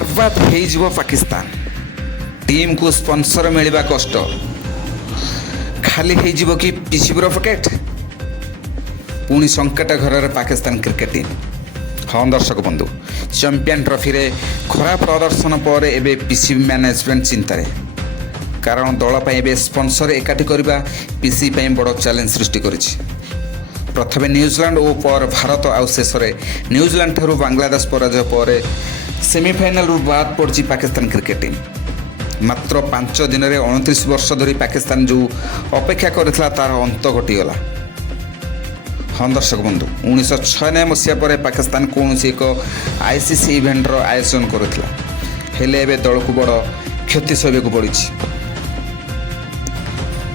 बर्बाद हो पाकिस्तान टीम को स्पॉन्सर मिलवा कष्ट खाली हो कि पीसीबी पकेट पुणी संकट घर पाकिस्तान क्रिकेट टीम। हाँ दर्शक बंधु चैंपियन ट्रॉफी रे खराब प्रदर्शन पर एबे पीसीबी मैनेजमेंट चिंतार कारण दल पर स्पॉन्सर एकाठी करवा पीसीबी बड़ चैलेंज सृष्टि करिछि। प्रथमे न्यूजीलैंड ओ पर भारत आउ शेष न्यूजीलैंड ठारू बांग्लादेश पराजय पर सेमिफाइनाल बाद पड़ी पाकिस्तान क्रिकेट टीम। मात्र 5 दिन में 29 वर्ष धरी पाकिस्तान जो अपेक्षा करथिला तार अंत घटीगला। हाँ दर्शक बंधु 1996 मसीहा पर पाकिस्तान कौन एक आईसीसी इवेंटर आयोजन करुला हेले एबे दल को बड़ क्षति सहन को पड़ी।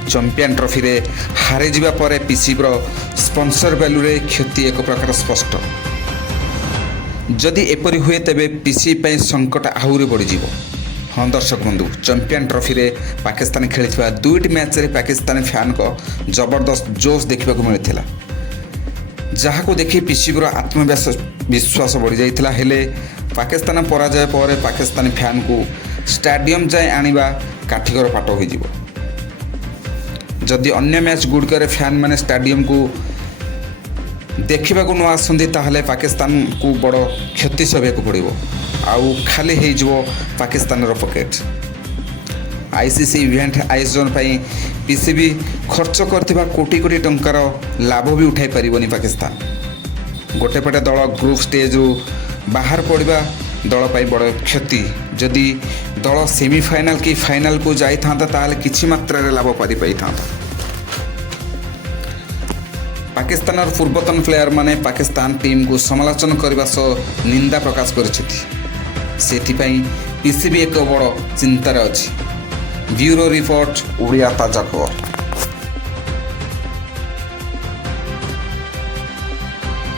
चैंपियन ट्रॉफी रे हारी जिबा परे पीसीबी स्पॉन्सर वैल्यू रे क्षति एक प्रकार स्पष्ट। जदि एपरी हुए तेबे पीसीबी पे संकट आहुरी बढ़ी जीवो। हाँ दर्शक बंधु चैंपियन ट्रॉफी रे पाकिस्तान खेली दुईटी मैच रे पाकिस्तानी फैन को जबरदस्त जोश देखा मिलता जहाँ को देखी पीसीबी आत्मविश्वास बढ़ी जाता हेले पाकिस्तान पराजय पर पाकिस्तानी फैन को स्टेडियम जाए आनिबा काठिकर पाट हो। जदि अन्य मैच गुड़िकर फैन मैंने स्टेडियम को देखा न आसती ताहले पाकिस्तान को बड़ क्षति सहन पड़ो आउ खाली हो पाकिस्तान पकेट। आईसीसी इवेंट आयोजन पर पीसीबी खर्च करथिबा कोटी कोटी टंकार लाभ भी उठाई पारिबनी पाकिस्तान। गोटेपटे दल ग्रुप स्टेज रु बाहर पड़वा दल पर बड़ क्षति। जदि दल सेमिफाइनाल कि फाइनाल को जाई थांता ताहले किछि मात्रा रे लाभ पारि पाई थांता। पाकिस्तान पूर्वतन प्लेयर माने पाकिस्तान टीम को समालोचना करने सह निंदा प्रकाश करिसेथिपाई पीसीबी एक बड़ चिंतार अछि। ब्यूरो रिपोर्ट ओडिया ताजा खबर।